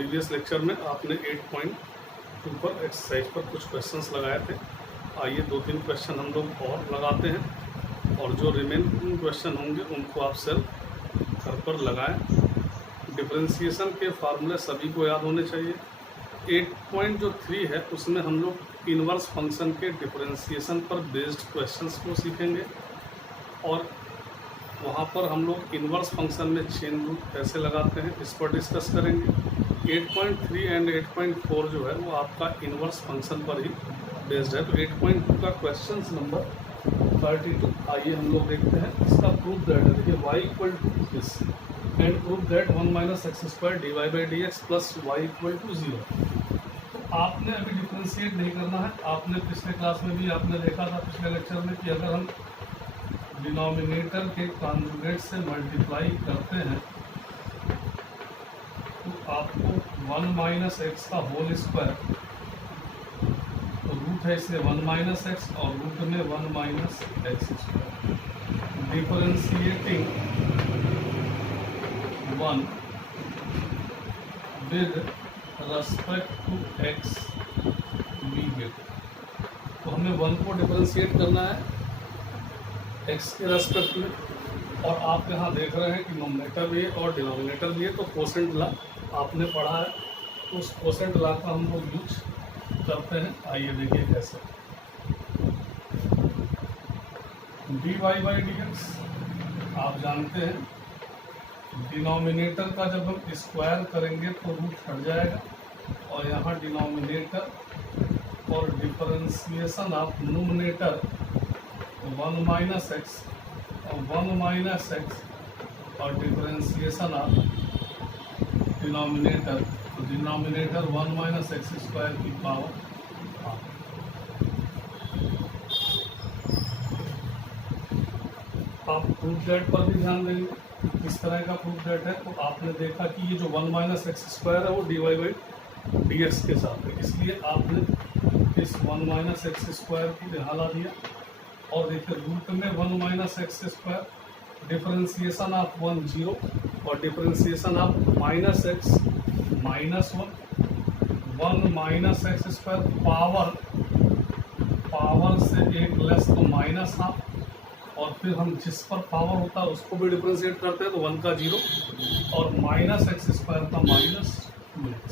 Previous lecture में आपने 8.2 पर एक्सरसाइज पर कुछ क्वेश्चंस लगाए थे। आइए 2-3 क्वेश्चन हम लोग और लगाते हैं और जो रिमेनिंग क्वेश्चन होंगे उनको आप सेल्फ घर पर लगाएं। डिफरेंशिएशन के फार्मूले सभी को याद होने चाहिए। 8.3 है उसमें हम लोग इनवर्स फंक्शन के डिफरेंशिएशन पर बेस्ड क्वेश्चंस को सीखेंगे और वहाँ पर हम लोग इनवर्स फंक्शन में चेन रूल कैसे लगाते हैं इस पर डिस्कस करेंगे। 8.3 एंड 8.4 जो है वो आपका इनवर्स फंक्शन पर ही बेस्ड है। तो 8.2 का क्वेश्चन नंबर 32 आइए हम लोग देखते हैं। इसका प्रूफ दैट है, देखिए y equal to this and proof that 1 minus x square d y by d x plus y equal to 0। तो आपने अभी डिफ्रेंशिएट नहीं करना है। आपने पिछले क्लास में भी आपने देखा था पिछले लेक्चर में कि अगर हम डिनोमिनेटर के कॉन्जुगेट से मल्टीप्लाई करते हैं तो आपको 1 माइनस एक्स का होल स्क्वायर, तो रूट है इसलिए 1 माइनस एक्स और रूट में 1 minus x square. Differentiating 1 with respect to x we get. तो हमें 1 को डिफरेंशिएट करना है एक्स के रेस्पेक्ट में और आप यहाँ देख रहे हैं कि नोमिनेटर भी है और डिनोमिनेटर भी है। तो कोसेंट लॉ आपने पढ़ा है, तो उस कोसेंट लॉ का हम लोग यूज करते हैं। आइए देखिए कैसे। D y by d x आप जानते हैं डिनोमिनेटर का जब हम स्क्वायर करेंगे तो रूट हट जाएगा और यहाँ डिनोमिनेटर और differentiation of nominator 1 minus x और 1 माइनस एक्स और डिफरेंशिएशन ऑफ डिनोमिनेटर, तो डिनोमिनेटर 1 माइनस एक्स स्क्वायर की पावर हाफ। आप प्रूफ दैट पर भी ध्यान देंगे किस तरह का प्रूफ दैट है। तो आपने देखा कि ये जो 1 माइनस एक्स स्क्वायर है वो d y by d x के साथ है, इसलिए आपने इस 1 माइनस एक्स स्क्वायर को यहाँ ला दिया और देखिए रूट में 1 minus x square, differentiation of 1 0 और differentiation of minus x minus 1 minus x square power से एक लेस तो माइनस हाफ, और फिर हम जिस पर पावर होता है उसको भी डिफरेंशिएट करते हैं तो 1 का 0 और माइनस एक्स स्क्वायर का माइनस 2x।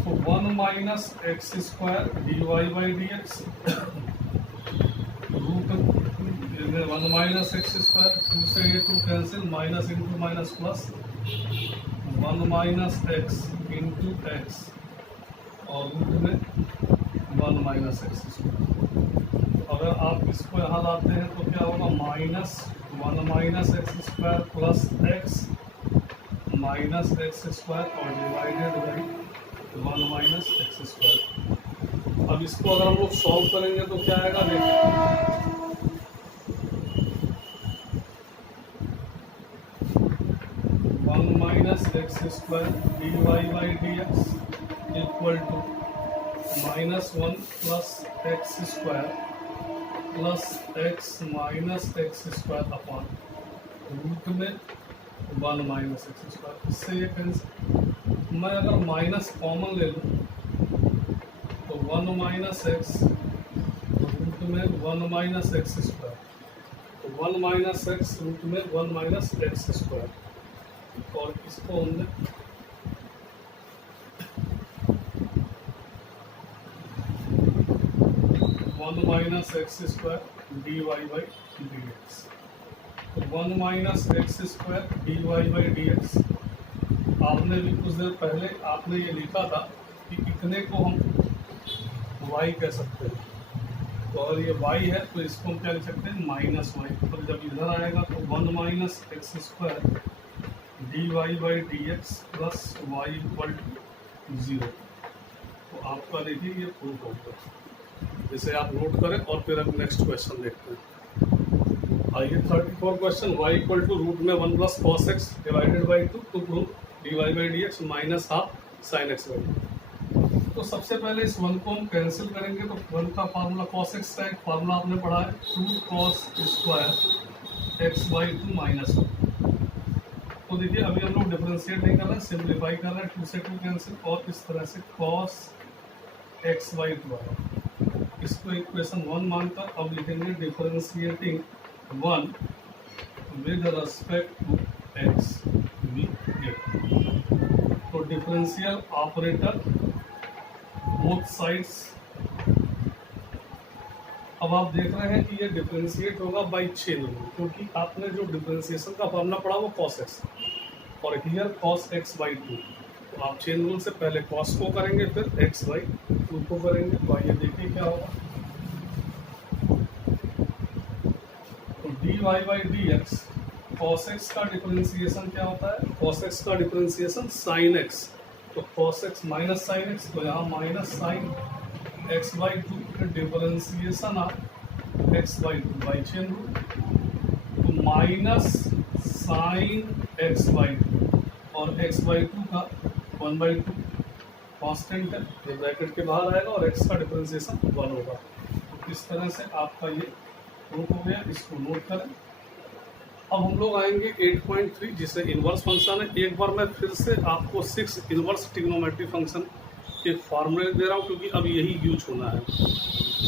तो 1 minus x square d y by d x root 1 minus x square, 2 से ये 2 cancel, minus into minus plus 1 minus x into x और रूट में 1 माइनस एक्स स्क्वायर। अगर आप इसको यहाँ लाते हैं तो क्या होगा, minus 1 minus x square plus x minus x square और divided by 1 minus x square. अब इसको अगर हम लोग सॉल्व करेंगे तो क्या आएगा, देखिए 1 minus x square d y by d x equal to minus 1 plus x square plus x minus x square upon root में 1 माइनस एक्स स्क्वायर। इससे ये कैंसिल, मैं अगर माइनस कॉमन ले लूँ तो 1 माइनस एक्स रूट में 1 माइनस एक्स स्क्वायर, तो 1 माइनस एक्स रूट में 1 माइनस एक्स स्क्वायर और इसको हमने one minus x square d y by d x. तो 1 minus x square d y by d x, आपने भी कुछ देर पहले आपने ये लिखा था कि इतने को हम y कह सकते हैं। तो अगर ये y है तो इसको हम क्या लिख सकते हैं, माइनस वाई। तो जब इधर आएगा तो 1 minus x square d y by d x plus y equal to 0। तो आपका देखिए ये प्रूफ होगा। इसे आप नोट करें और फिर अब नेक्स्ट क्वेश्चन देखते हैं। आइए 34 question, y equal to root में 1 plus cos x divided by 2 to proof d y by d x minus half sine x by 2। तो सबसे पहले इस 1 को हम कैंसिल करेंगे तो 1 का फार्मूला कॉस एक्स का एक फार्मूला आपने पढ़ा है 2 cos square x by 2 minus 1। तो देखिए अभी हम लोग डिफरेंशिएट नहीं कर रहे हैं, सिंप्लीफाई कर रहे हैं, 2 से 2 कैंसिल, और इस तरह से cos x/2 आया। इसको इक्वेशन 1 मानकर अब लिखेंगे differentiating 1 with respect to x we get. तो डिफरेंशियल ऑपरेटर बोथ साइड्स, अब आप देख रहे हैं कि ये डिफरेंशिएट होगा बाई चेन रूल, क्योंकि आपने जो डिफरेंशिएशन का फॉर्मूला पढ़ा वो cos x और हियर cos x/2। तो आप चेन रूल से पहले cos को करेंगे फिर x/2 को करेंगे। तो आइए देखिए क्या होगा। तो dy/dx cos x का डिफरेंशिएशन क्या होता है? cos x का डिफरेंशिएशन sin x, तो cos x minus sin x, तो यहाँ minus sin x/2 differentiation of x/2 by chain rule, तो माइनस साइन x/2 और x/2 का 1/2 कांस्टेंट है, ये ब्रैकेट के बाहर आएगा और x का डिफरेंशिएशन 1 होगा। तो इस तरह से आपका ये प्रूफ हो गया, इसको नोट करें। अब हम लोग आएंगे 8.3 जिसे इनवर्स फंक्शन है। एक बार मैं फिर से आपको 6 इनवर्स ट्रिग्नोमेट्री फंक्शन के फॉर्मूले दे रहा हूँ, क्योंकि अब यही यूज होना है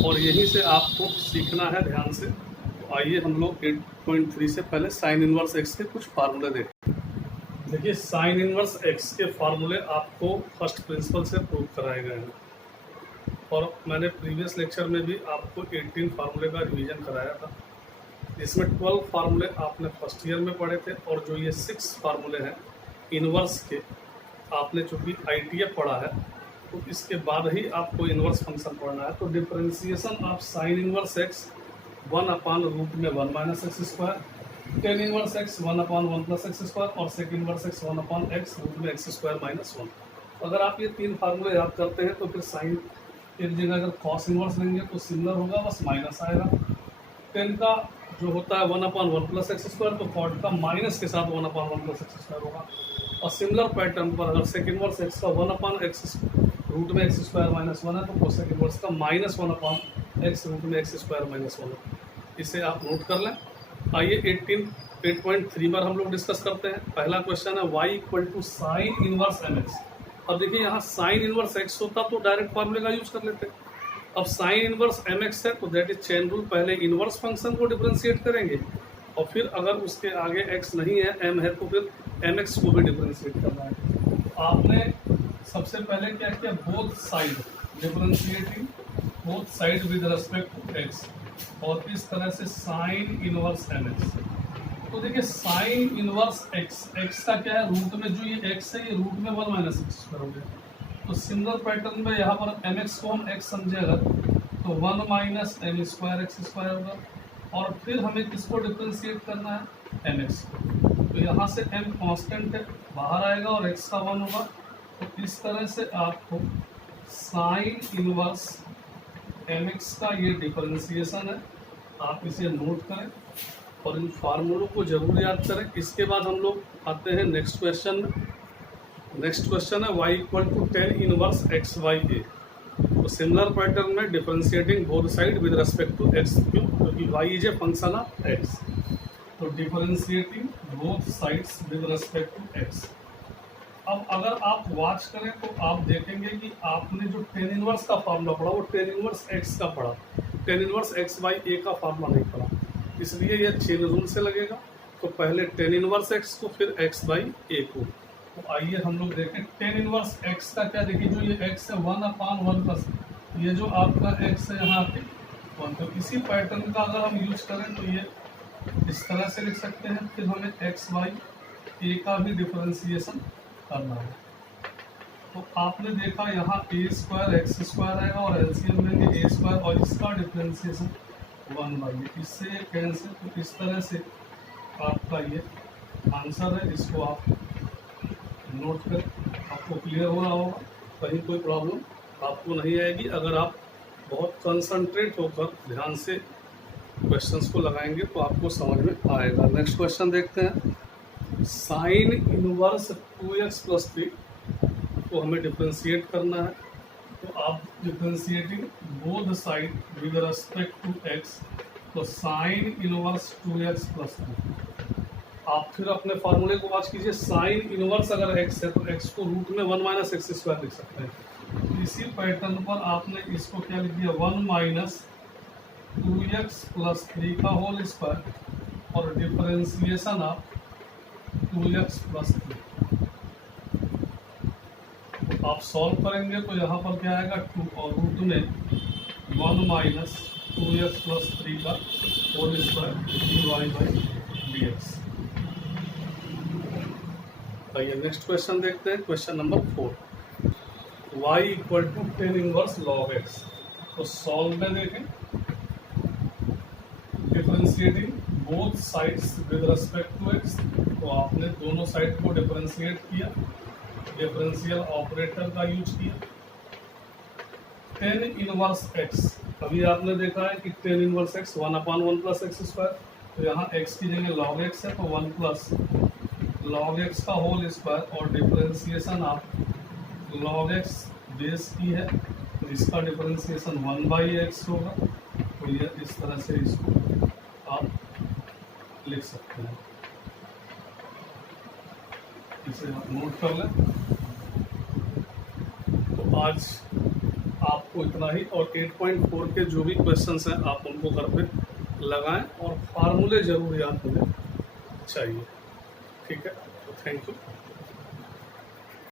और यहीं से आपको सीखना है ध्यान से। तो आइए हम लोग 8.3 से पहले साइन इनवर्स एक्स के कुछ फार्मूले देखें। देखिए साइन इनवर्स एक्स के फार्मूले आपको फर्स्ट प्रिंसिपल से प्रूव कराए गए हैं और मैंने प्रीवियस लेक्चर में भी आपको 18 फार्मूले का रिवीजन कराया था, जिसमें 12 फार्मूले आपने फर्स्ट ईयर में पढ़े थे और जो ये 6 फार्मूले हैं इनवर्स के, आपने चूँकि ITF पढ़ा है तो इसके बाद ही आपको इनवर्स फंक्शन पढ़ना है। तो differentiation of sine inverse x 1/√1 minus x square, tan inverse x 1/1 plus x square और sec inverse x 1/x root square minus 1। अगर आप ये 3 फार्मूले याद करते हैं तो फिर साइन एक जगह अगर कॉस इनवर्स लेंगे तो सिमिलर होगा, बस माइनस आएगा। टेन का जो होता है 1/1 प्लस एक्स स्क्वायर, तो कॉट का माइनस के साथ 1/1 प्लस एक्स स्क्वायर होगा। और सिमिलर पैटर्न पर अगर सेक इनवर्स एक्स का 1/x रूट में एक्स स्क्वायर माइनस 1 है तो कोसेक इनवर्स का -1/x रूट में एक्स स्क्वायर माइनस 1 है। इसे आप नोट कर लें। आइए 8.3 पर हम लोग डिस्कस करते हैं। पहला क्वेश्चन है y = साइन इनवर्स mx। अब देखिए यहाँ साइन इनवर्स x होता तो डायरेक्ट फार्मूले का यूज कर लेते। अब साइन इनवर्स mx है तो दैट इज चेन रूल, पहले इनवर्स फंक्शन को डिफरेंशिएट करेंगे और फिर अगर उसके आगे x नहीं है m है तो फिर mx को भी डिफरेंशिएट करना है। तो आपने सबसे पहले क्या किया, both side differentiating both side with respect to x और इस तरह से साइन इनवर्स mx। तो देखिए साइन इनवर्स x का क्या है, रूट में जो ये x है ये रूट में 1 माइनस एक्स स्क्वायर हो गया। तो सिमिलर पैटर्न में यहाँ पर mx को हम x समझे अगर तो 1 minus m square x square होगा और फिर हमें किसको डिफरेंशिएट करना है, mx को। तो यहाँ से m कांस्टेंट है बाहर आएगा और x का 1 होगा। तो इस तरह से आपको साइन इनवर्स mx का ये डिफरेंशिएशन है, आप इसे नोट करें और इन फार्मूलों को जरूर याद करें। इसके बाद हम लोग आते हैं नेक्स्ट क्वेश्चन में। नेक्स्ट क्वेश्चन है y = 10 इनवर्स x/a। तो सिमिलर पैटर्न में differentiating both side with respect to x, क्योंकि y is a function of x। तो differentiating both sides with respect to x। अब अगर आप वॉच करें तो आप देखेंगे कि आपने जो टेन इनवर्स का फार्मूला पढ़ा वो टेन इनवर्स x का पढ़ा, टेन इनवर्स x/a का फार्मूला नहीं पढ़ा, इसलिए यह चेन रूल से लगेगा। तो पहले टेन इनवर्स x को फिर x/a को। तो आइए हम लोग देखें टेन इनवर्स x का क्या। देखिए जो ये x है 1/1 प्लस ये जो आपका x है यहाँ पे 1, तो इसी पैटर्न का अगर हम यूज करें तो ये इस तरह से लिख सकते हैं। फिर हमें x/a का भी डिफरेंशिएशन करना है। तो आपने देखा यहाँ a² x स्क्वायर आएगा और एलसीएम लेंगे a² और इसका डिफरेंशिएशन 1/a, इससे ये कैंसिल। तो इस तरह से आपका ये आंसर है, इसको आप नोट करें। आपको क्लियर हो रहा होगा, कहीं कोई प्रॉब्लम आपको नहीं आएगी अगर आप बहुत कंसंट्रेट होकर ध्यान से क्वेश्चंस को लगाएंगे तो आपको समझ में आएगा। नेक्स्ट क्वेश्चन देखते हैं। साइन इनवर्स 2x + 3 को हमें डिफरेंशिएट करना है। तो आप differentiating both side with respect to x, तो साइन इनवर्स 2x + 2। आप फिर अपने फार्मूले को वाच कीजिए, साइन इनवर्स अगर एक्स है तो एक्स को रूट में 1 माइनस एक्स स्क्वायर लिख सकते हैं। तो इसी पैटर्न पर आपने इसको क्या लिख दिया, 1 माइनस 2x प्लस 3 का होल स्क्वायर और डिफरेंशिएशन ऑफ 2x प्लस 3। तो आप सॉल्व करेंगे तो यहाँ पर क्या आएगा 2 और रूट में 1 माइनस 2x प्लस 3 का whole square dy by dx। आइए नेक्स्ट क्वेश्चन देखते हैं, question number 4, y equal to 10 inverse log x। तो सॉल्व में देखें, differentiating both sides with respect to x, तो आपने दोनों साइड को डिफरेंशिएट किया, डिफरेंशियल ऑपरेटर का यूज किया। 10 इनवर्स x, अभी आपने देखा है कि 10 inverse x 1/1 plus x square, तो यहाँ x की जगह log x है तो 1 प्लस log x का होल स्क्वायर और डिफरेंशिएशन आप log x बेस की है तो इसका डिफरेंशिएशन 1/x होगा। तो ये इस तरह से इसको आप लिख सकते हैं, इसे आप नोट कर लें। तो आज आपको इतना ही, और 8.4 के जो भी क्वेश्चंस हैं आप उनको घर पे लगाएं और फार्मूले जरूर याद होने चाहिए। ठीक है, तो थैंक यू।